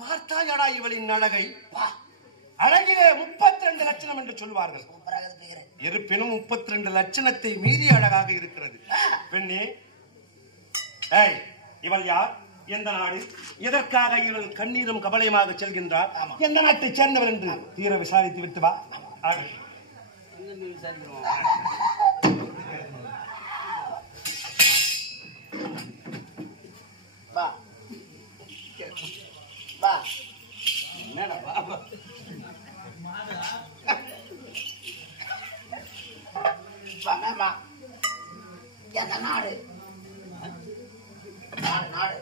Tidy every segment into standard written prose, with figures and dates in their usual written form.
பார்த்தாயடா இவளின் அழகை? அழகிலே 32 லட்சணம் என்று சொல்வார்கள். இருப்பினும் 32 லட்சணத்தை மீறி அழகாக இருக்கிறது. பெண்ணே, இவள் யார்? எந்த நாடு? எதற்காக இவள் கண்ணீரும் கபலையுமாக செல்கின்றார்? எந்த நாட்டை சேர்ந்தவள் என்று தீர விசாரித்து விட்டு வா. எந்த நாடு? நாடு.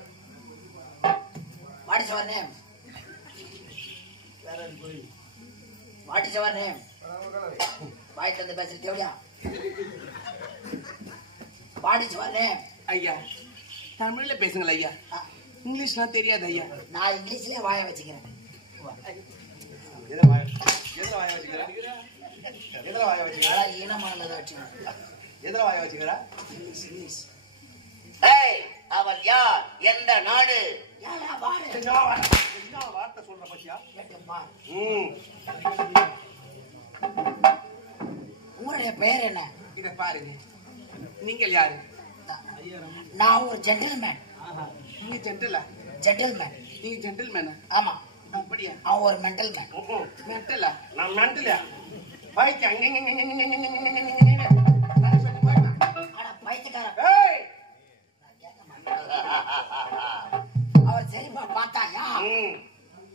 What is your name? What is your name? Why the best theory? What is your name? ஐயா, தமிழ்ல பேசுங்களா ஐயா? இங்கிலீஷ்லாம் தெரியாது ஐயா. நான் இங்கிலீஷ்லயே வாய வச்சுக்கிறேன். எதுல வாய வச்சுக்கிறா? எதுல வாய வச்சுக்கிறா? இங்கிலீஷ். ஏய், அவள் யார்? எந்த நாடு? வார்த்தை சொல்ற பத்தியா? உங்களுடைய பெயர் என்ன? இத பாருங்க. நீங்கள் யாரு? நான் ஒரு ஜென்டில்மேன். நீ ஜென்டிலா? ஜென்டில்மேன். நீ ஜென்டில்மேனா? ஆமா. அப்படியா? அவன் ஒரு மென்டல் மேன். மென்டலா? நான் மென்டலா? பைத்தியம். அட பைத்தியக்காரன். ஏய், அவர் சரிமா பார்த்தாயா?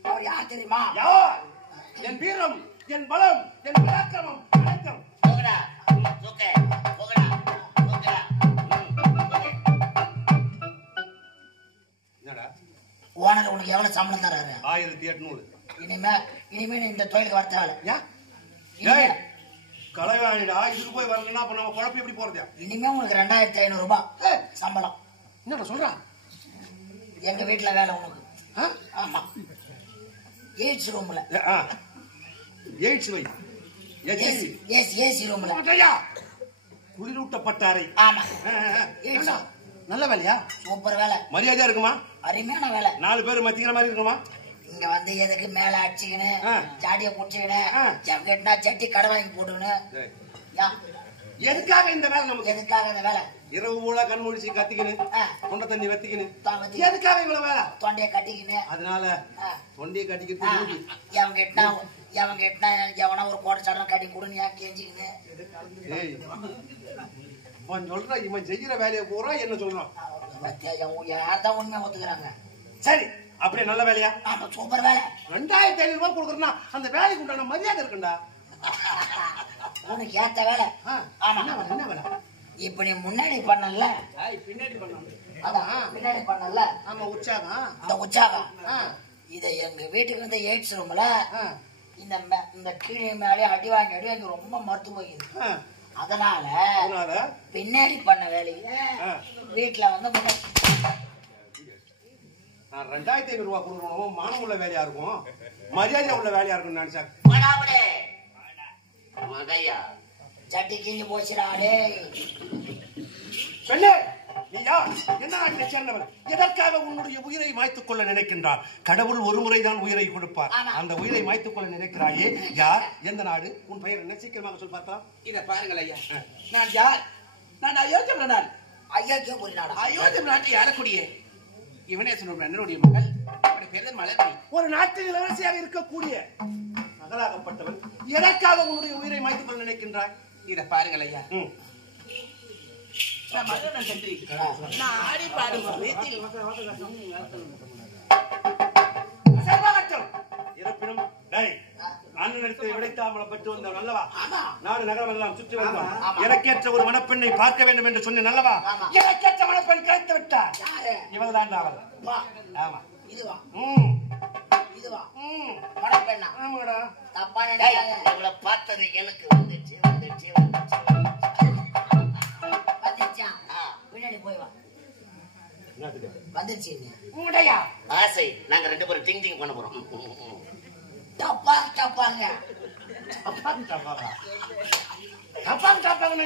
அவர் யார் தெரியுமா? யார்? என் வீரம், என் பலம், என் பராக்கிரமம் அனைத்தும். போகடா. ஓகே. போகடா. போகடா. என்னடா? ஓனர் உனக்கு எவ்வளவு சம்பளம் தராரு? 1800. இனிமே இந்த தொழிலுக்கு வர தேவை. ஏன்? கலைவாணிடா, இதுக்கு போய் வரணும்னா அப்ப நம்ம குழப்பம் எப்படி போறது? இனிமே உங்களுக்கு 2500 ரூபாய் சம்பளம். என்னடா சொல்றா? எங்க வீட்டுல வேலை உனக்கு. ஆமா. ஏசி ரூம்ல. ஏசி வை. ஏசி ரூம்ல. குளிரூட்டப்பட்ட அறை. ஆமா. நல்ல வேலையா? சூப்பர் வேலை. மரியாதையா இருக்குமா? அருமையான வேலை. 4 பேர் மத்திக்கிற மாதிரி இருக்குமா? இங்க வந்து எதுக்கு மேல அடிச்சுக்கணும், ஜாடிய புடிச்சுக்கணும், ஜக்கெட்னா ஜட்டி கடை வாங்கி போட்டுக்கணும். எதுக்காக இந்த வேலை நமக்கு? எதுக்காக இந்த வேலை? இரவு ஊழ கண் முடிச்சு கத்திக்கணும், தொண்டை தண்ணி வத்திக்கணும். எதுக்காக இவ்வளவு வேலை? தொண்டைய கட்டிக்கணும். அதனால தொண்டையை கட்டிக்கிறது. எவங்க எட்டனா எவனா ஒரு கோட்டை சடம் கட்டி கொடுங்க கெஞ்சிக்கணும். சொல்ற இவன் செய்யற வேலையை பூரா என்ன சொல்றான்? யார்தான் உண்மையா ஒத்துக்கிறாங்க. சரி, அப்படியே நல்ல வேலையா? ஆமா, சூப்பர் வேலை. 2500 ரூபாய் கொடுக்குறா அந்த வேலைக்கு உண்டான மரியாதை இருக்குண்டா. உனக்கு ஏத்த வேலை. ஆமா. என்ன வேலை? இப்ப நீ முன்னாடி பண்ணல, பின்னாடி பண்ணணும். அதான் பின்னாடி பண்ணல. ஆமா, உற்சாகம். இந்த உற்சாகம் இத எங்க வீட்டுக்கு வந்து எய்ட்ஸ் ரூம்ல இந்த கீழே மேலே அடி வாங்கி ரொம்ப மறுத்து போயிடுது. அதனால பின்னாடி பண்ண வேலையை வீட்டுல வந்து 2500 ரூபாய் கொடுக்கணும். மானம் உள்ள வேலையா இருக்கும், மரியாதை உள்ள வேலையா இருக்கும் நினைச்சா. சட்டி கிஞ்சி போச்சுடாடே. பெண்ணே, நீ யார்? என்ன நாட்டை சேர்ந்தவர்? எதற்காக உன்னுடைய உயிரை மாய்த்துக் கொள்ள நினைக்கின்றார்? கடவுள் ஒரு முறைதான் உயிரை கொடுப்பார். அந்த உயிரை மாய்த்துக் கொள்ள நினைக்கிறாயே, யார்? எந்த நாடு? உன் பெயர் என்ன? சீக்கிரமாக சொல் பார்த்தா. இத பாருங்கள் ஐயா, நான் யார்? நான் அயோத்தியம் நாடு. அயோத்தியபுரி நாடு. அயோத்தியம் நாட்டை ஆளக்கூடிய இவனேஸ்வரன் என்னுடைய மகள். அவருடைய பேர் மலர்மணி. ஒரு நாட்டில் இளவரசியாக இருக்கக்கூடிய மகளாகப்பட்டவன் எதற்காக உன்னுடைய உயிரை மாய்த்துக் கொள்ள நினைக்கின்றாய்? இத பாருங்கள் ஐயா, மகன் சென்றி நான் ஆடி பாடும் இருப்பினும் அண்ணனத்தை விடைத்தாமலம் பெற்று வந்தவன் அல்லவா? நாடு நகரம் எல்லாம் சுற்றி வந்தோம். எனக்கேற்ற ஒரு மணப்பெண்ணை பார்க்க வேண்டும் என்று சொன்னேன் அல்லவா? எனக்கேற்ற மணப்பெண் கிடைத்து விட்டார். இவள் தான் அவள். ஆமா, இதுவா? இதுவா மணப்பெண்ணா? ஆமாடா. தப்பா நினைக்காத. இவளை பார்த்தது எனக்கு வந்துச்சு. பின்னாடி போய் வா. வந்துருச்சு. உங்கடையா ஆசை? நாங்க 2 பேரும் டிங் டிங் பண்ண போறோம். டப்பாங்க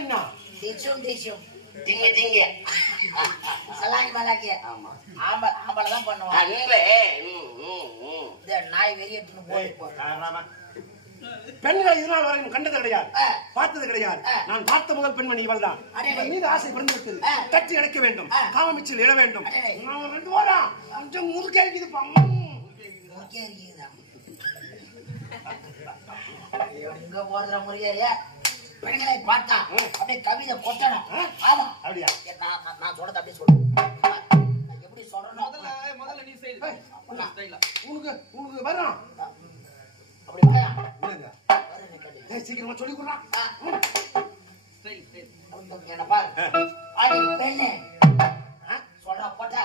என்ன தேசியம் டிங்க டிங்க சலாக்கி மலாக்கி ஆமா ஆம்பளை தான் பண்ணுவான். அன்பே இந்த நாய் வெறியட்டுன்னு போய் பெண்களை இதனால் வரை கண்டது கிடையாது, பார்த்தது கிடையாது. நான் பார்த்த முதல் பெண்மணி இவள் தான். மீது ஆசை பிறந்து விட்டது. கட்டி அடைக்க வேண்டும், காமமிச்சில் இட வேண்டும். ரெண்டு போடா கொஞ்சம் முதுக்கே இருக்குது. எங்க போடுற முருகேரியா பெண்களை பார்த்தா அப்படியே கவிதை கொட்டணும். ஆமா அப்படியா? நான் சொல்றது அப்படியே சொல்றேன். எப்படி சொல்றேன் முதல்ல நீ செய்து உனக்கு வரும். அப்படி வாயா சீக்கிரமா சொல்லி கொடுறா. என்ன பாரு அடி பெண்ணே சொல்ற போட்டா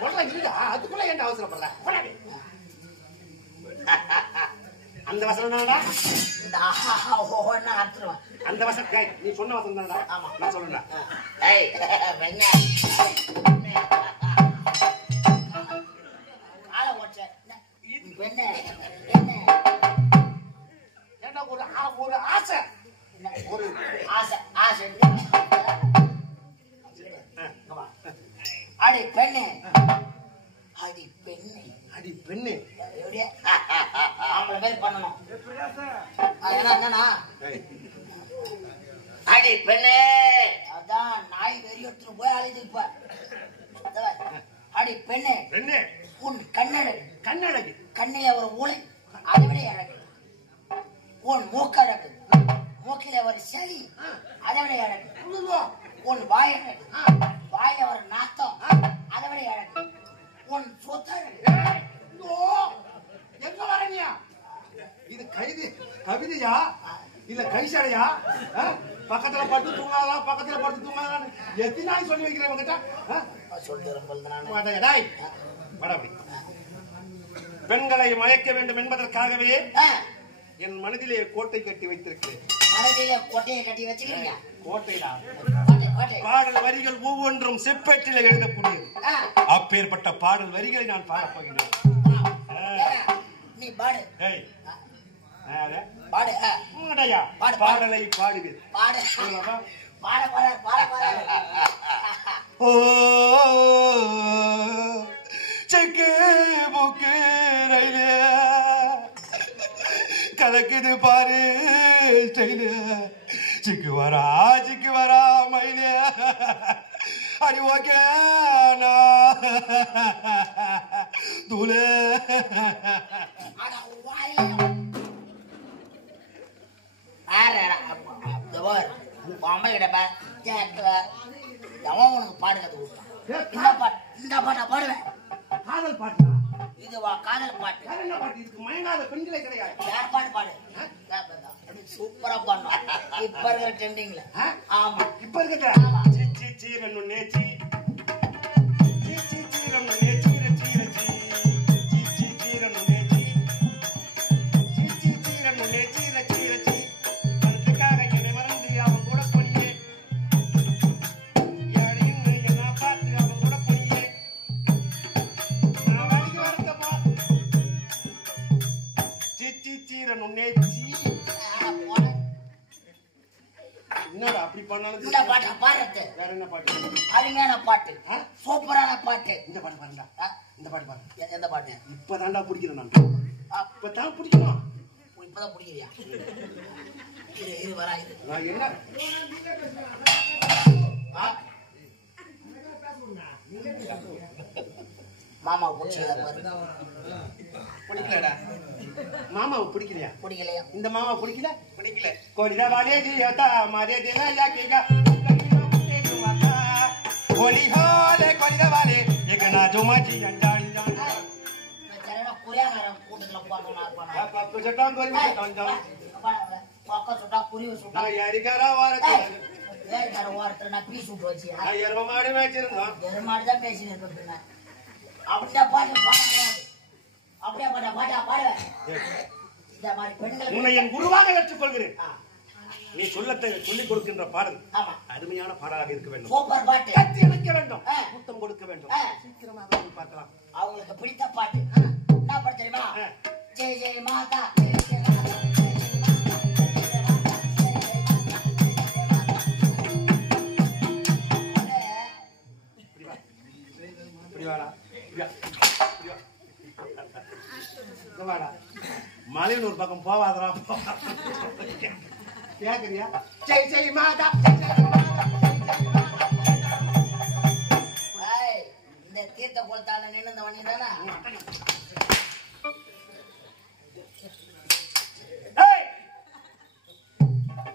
சொல்ற இருக்கா? அதுக்குள்ள என்ன அவசரப்படுற? அந்த வசனம் தானடா. இந்த ஆஹா ஓஹோன்னு அர்த்தம். அந்த வசனம் நீ சொன்ன வசனம் தானடா. ஆமா நான் சொல்றேன். ஏய் வெண்ணே காலை ஓட்ட பெண்ணே ஏன்னா ஒரு ஆசை, ஒரு ஆசை ஆசை அடி பெண்ணே அடி பெண்ணே அடி பெண்ணு எப்படியா ஆம்பளை பேர் பண்ணணும். என்னன்னா அடி பெண்ணே அதான் நாய் வெறி எடுத்துட்டு போய் அழைத்து இருப்ப. அடி பெண்ணே பெண்ணு உன் கண்ணழகு கண்ணழகு கண்ணில ஒரு ஊழல் அதை விட அழகு. உன் மூக்கழகு மூக்கில ஒரு சளி அதை விட அழகு. உன் வாயழகு வாயில ஒரு நாத்தம் அதை விட அழகு. உன் சொத்தழகு எங்க வரணியா? இது கவிதையா இல்ல கைசடையா? பக்கத்துல படுத்து தூங்காதா, பக்கத்துல படுத்து தூங்காதான் எத்தனை நாள் சொல்லி வைக்கிறேன் உங்ககிட்ட? சொல்லிடுறேன். பெண்களை மயக்க வேண்டும் என்பதற்காகவே என் மனதிலே கோட்டை கட்டி வைத்திருக்கிறேன். மனதிலே கோட்டையை கட்டி வச்சுக்கிறீங்க. கோட்டைடா. கோட்டை பாடல் வரிகள் ஒவ்வொன்றும் செப்பேட்டில் எழுதக்கூடியது. அப்பேற்பட்ட பாடல் வரிகளை நான் பாடப் போகிறேன். நீ பாடு பாடு பாடலை பாடுவேன். பாடு பாட போறார் பாட போறார். ஓ செக்கு புக்கு ரயில கலக்குது பாரு ஸ்டைலு. சிக்கு வரா மயில அடி ஓகே தூள உனக்கு பாடு கத்து கொடுத்தான். இந்த பாட்டா பாடுவேன். காதல் பாட்டு இதுவா காதல் பாட்டு? என்ன பாட்டு? இதுக்கு மயங்காத பெண்களே கிடையாது. வேற பாட்டு பாடு. சூப்பரா பாடணும். இப்ப இருக்கிற ட்ரெண்டிங்ல. ஆமா இப்ப இருக்கிற சீரன்னு நேச்சி சீரன்னு நேச்சி ரச்சி ரச்சி சீரன்னு நேச்சி சீரன்னு நேச்சி ரச்சி ரச்சி அதுக்காக என்னை மறந்து அவன் கூட போனியே யாரையும் என்ன பார்த்து அவன் கூட போனியே நான் வழிக்கு வரத்தப்பா சீரன்னு நேச்சி. என்னடா அப்படி பண்ணாலும் இந்த பாட்டா பாடுறது? வேற என்ன பாட்டு? அருமையான பாட்டு, சூப்பரான பாட்டு. இந்த பாட்டு பாருடா. இந்த பாட்டு பாரு. எந்த பாட்டு? இப்பதான்டா பிடிக்கிறேன் நான். இப்பதான் பிடிக்கணும். இப்பதான் பிடிக்கிறியா? இரு வரா இது. நான் என்ன மாமா பிடிச்சதா பாரு. பிடிக்கலடா. மாமாவை பிடிக்கலையா? பிடிக்கலையா? இந்த மாமா பிடிக்கல? பிடிக்கல. கோடிடா வாலே ஜியதா மாரே தேனா யாக்கேகா கோலி ஹாலே கோடிடா வாலே ஏகனா ஜோமாஜி அண்டாணி ஜான் சரேனா குரியாகாரம் கூட்டத்துல போறோம்னா இருப்பானா? பாப்பா சட்டான் கோரி மச்சான் பாப்பா சுட்டா குரிய சுட்டா. நான் யாரிகாரா வாரே ஏய் கர வாரத்துல நான் பீஸ் விட்டு வச்சியா? நான் எரும மாடு மேய்ச்சிருந்தோம். எருமாடு தான் பேசிட்டு இருக்கேன். அப்படியே பாட்டு பாடக்கூடாது. அப்படியே பாட்டா பாடுவேன். இந்த மாதிரி பெண்கள் உன்னை என் குருவாக ஏற்றுக்கொள்கிறேன். நீ சொல்லிக் கொடுக்கின்ற பாடல் அருமையான பாடலாக இருக்க வேண்டும். சூப்பர் பாட்டு. கத்தி அணைக்க வேண்டும், முத்தம் கொடுக்க வேண்டும். சீக்கிரமாக பார்க்கலாம். அவங்களுக்கு பிடித்த பாட்டு என்ன பாட்டு தெரியுமா? ஜெய் ஜெய் மாதா ஜெய் ஜெய் மாதா. பக்கம் போவாதரா கேக்குறியா? ஜெய் ஜெய் மாதா இந்த தீர்த்த குளத்தால நின்று வண்டி தானே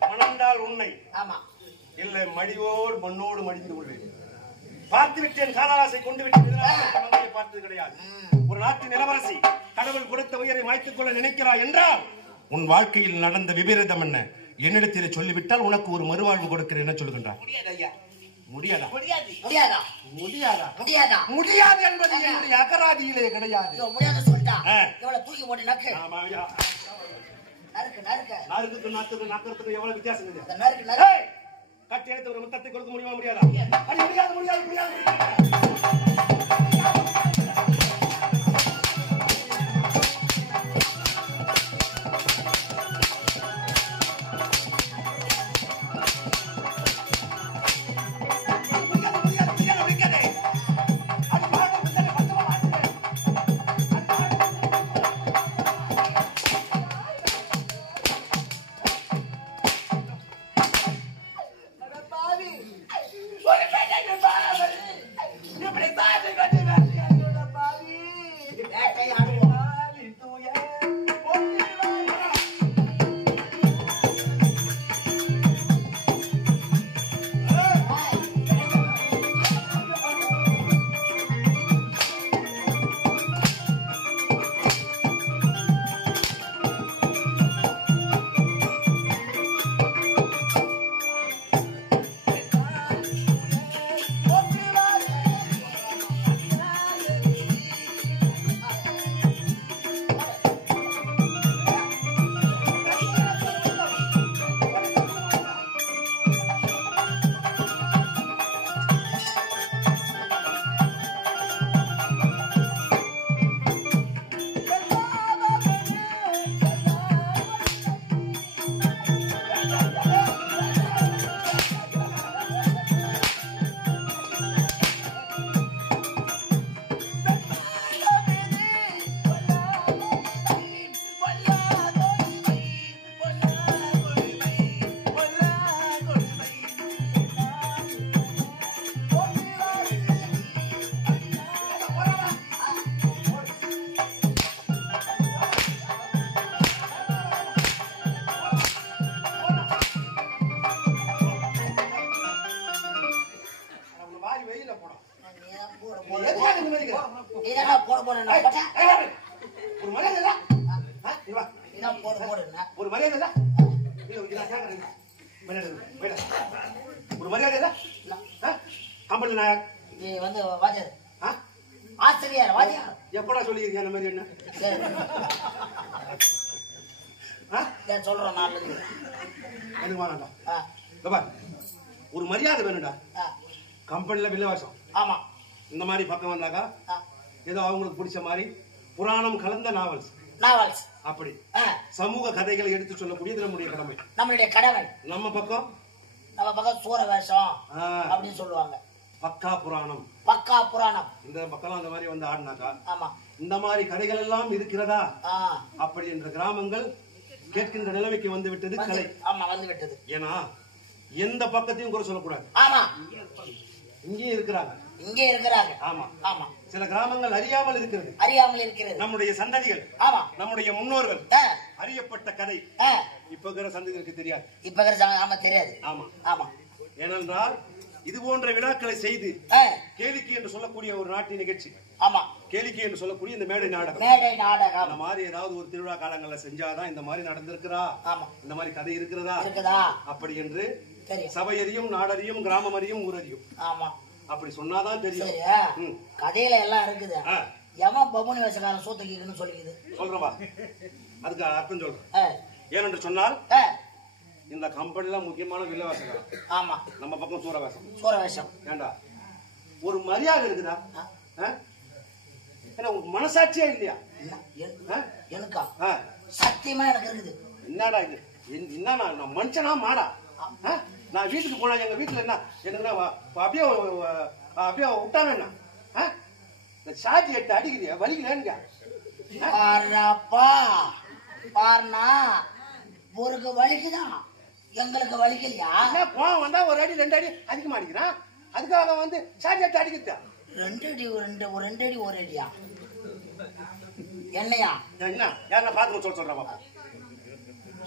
மணந்தால் உன்னை ஆமா இல்லை மடிவோடு மண்ணோடு மடிந்து கொள்வேன். பார்த்து விட்டேன் காதலாசை கொண்டு விட்டேன் பார்த்தது கிடையாது. ஒரு நாட்டின் இளவரசி கடவுள் கொடுத்த உயிரை மாய்த்துக் கொள்ள நினைக்கிறாய் என்றால் உன் வாழ்க்கையில் நடந்த விபரீதம் என்ன என்னிடத்தில் சொல்லிவிட்டால் உனக்கு ஒரு மறுவாழ்வு கொடுக்கிறேன் என்ன சொல்லுகின்றார்? முடியாதா? முடியாதா? முடியாதா? முடியாதா? முடியாது என்பது என்னுடைய அகராதியிலே கிடையாது. முடியாத சொல்லிட்டா இவ்வளவு தூக்கி போட்டு நக்கு நறுக்கு நறுக்கு நறுக்கு நாத்துக்கு நக்கறதுக்கு எவ்வளவு வித்தியாசம் இருக்கு? நறுக்கு நறுக்கு கட்டி எடுத்து ஒரு முத்தத்தை கொடுக்க முடியுமா? முடியாதா? முடியாது முடியாது முடியாது. ஒரு மரியாதை ஒரு மரியாதை கம்பெனி நாயக் வந்து வாத்தியார் ஆசிரியர் வாத்தியார் எப்படா சொல்லிக்கிறீங்க அந்த மாதிரி என்ன சொல்றேன் நான் எனக்கு வாங்கடா ஒரு மரியாதை வேணும்டா கம்பெனில வில்லவாசம் ஆமா இந்த மாதிரி பக்கம் வந்தாக்கா ஏதோ அவங்களுக்கு பிடிச்ச மாதிரி புராணம் கலந்த நாவல்ஸ் அப்படி சமூக கதைகளை எடுத்து சொல்லக்கூடியது நம்முடைய கடமை. நம்ம பக்கம் சூர வேஷம் அப்படின்னு சொல்லுவாங்க. பக்கா புராணம் இந்த பக்கம் அந்த மாதிரி வந்து ஆடினாக்கா ஆமா இந்த மாதிரி கதைகள் எல்லாம் இருக்கிறதா அப்படி என்ற கிராமங்கள் கேட்கின்ற நிலைமைக்கு வந்து விட்டது கலை. ஆமா வந்து விட்டது. ஏன்னா எந்த பக்கத்தையும் குறை சொல்லக்கூடாது. ஆமா இங்கே இருக்கிறாங்க. ஆமா ஆமா சில கிராமங்கள் அறியாமல் இருக்கிறது. நம்முடைய சந்ததிகள் நம்முடைய முன்னோர்கள் அறியப்பட்ட கதை இப்ப இருக்கிற சந்ததிகளுக்கு தெரியாது. ஆமா ஆமா ஏனென்றால் இது போன்ற விழாக்களை செய்து கேளிக்கை என்று சொல்லக்கூடிய ஒரு நாட்டின் நிகழ்ச்சி. ஆமா கேளிக்கை என்று சொல்லக்கூடிய இந்த மேடை நாடகம் அந்த மாதிரி ஏதாவது ஒரு திருவிழா காலங்கள்ல செஞ்சாதான் இந்த மாதிரி நடந்திருக்கிறா இந்த மாதிரி கதை இருக்கிறதா அப்படி என்று சபையறியும் நாடறியும் கிராமம் அறியும் ஊரறியும். ஆமா அப்படி சொன்னாதான் தெரியும். கதையில எல்லாம் இருக்குது. எவன் பபுனி வேஷக்காரன் சூத்துக்கின்னு சொல்லிக்குது சொல்றவா அதுக்கு அர்த்தம் சொல்றேன். ஏனென்று சொன்னால் இந்த கம்பெனில முக்கியமான வில்லவாசம். ஆமா நம்ம பக்கம் சூர வேஷம் ஏண்டா ஒரு மரியாதை இருக்குதா? உங்களுக்கு மனசாட்சியா இல்லையா? எனக்கா சத்தியமா எனக்கு இருக்குது. என்னடா இது என்ன நான் மனுஷனா மாடா? நான் வீட்டுக்கு போனா எங்க வீட்டுல என்ன எனக்கு அப்படியே விட்டாங்க என்ன சார்ஜ் எடுத்து அடிக்கிறியா வலிக்கலன்னு பாருனா ஒருக்கு வலிக்குதான், எங்களுக்கு வலிக்கலையா? கோவம் வந்தா ஒரு அடி 2 அடி அதிகமா அடிக்கிறான். அதுக்காக வந்து சார்ஜ் அடிக்கிறதா? 2 அடி ஒரு 2 அடி 1 அடியா? என்னையா என்ன யாரா பாத்து சொல்றேன் பாப்பா.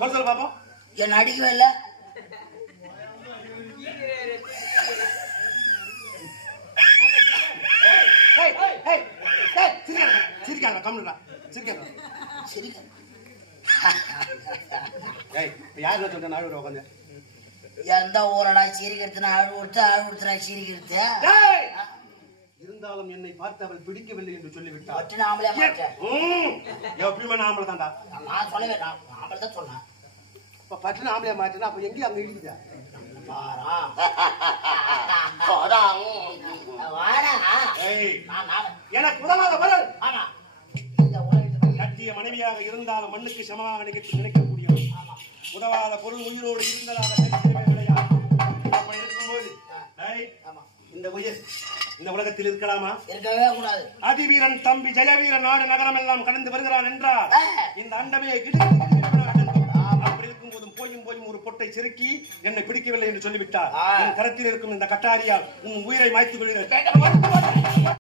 சொல்ல பாப்போம். என்ன அடிக்கவே இல்ல. சிரிக்காத கம்முடா சிரிக்காத. சிரிக்க யாரு சொல்ற நாடு உட்காந்து எந்த ஊரடா சிரிக்கிறதுனா அழு கொடுத்து சிரிக்கிறது. இருந்தாலும் என்னை பார்த்து அவள் பிடிக்கவில்லை என்று சொல்லிவிட்டார். ஒட்டு நாமளே மாட்டேன். எப்பயுமே நாமளை தான்டா. நான் சொல்லவே நாமளே தான் சொன்னேன். இப்ப பட்டு நாமளே மாட்டேன்னா அப்ப எங்கேயும் அங்க இடிக்குதா? வாடா எனக்கு உதவாத வரல். ஆமா கட்டிய மனைவியாக இருந்தாலும் மண்ணுக்கு சமமாக நினைக்கக்கூடியவர். உதவாத பொருள் உயிரோடு இருந்ததாக கிடையாது. அப்படி இருக்கும்போது இந்த உயிர் இந்த உலகத்தில் இருக்கலாமா? இருக்கவே கூடாது. அதிவீரன் தம்பி ஜெயவீரன் நாடு நகரம் எல்லாம் கடந்து வருகிறான் என்றால் இந்த அண்டமே அப்படி இருக்கும் போதும் போயும் ஒரு பொட்டை செருக்கி என்னை பிடிக்கவில்லை என்று சொல்லிவிட்டார். என் கரத்தில் இருக்கும் இந்த கட்டாரியால் உன் உயிரை மாய்த்து விடுகிறார்.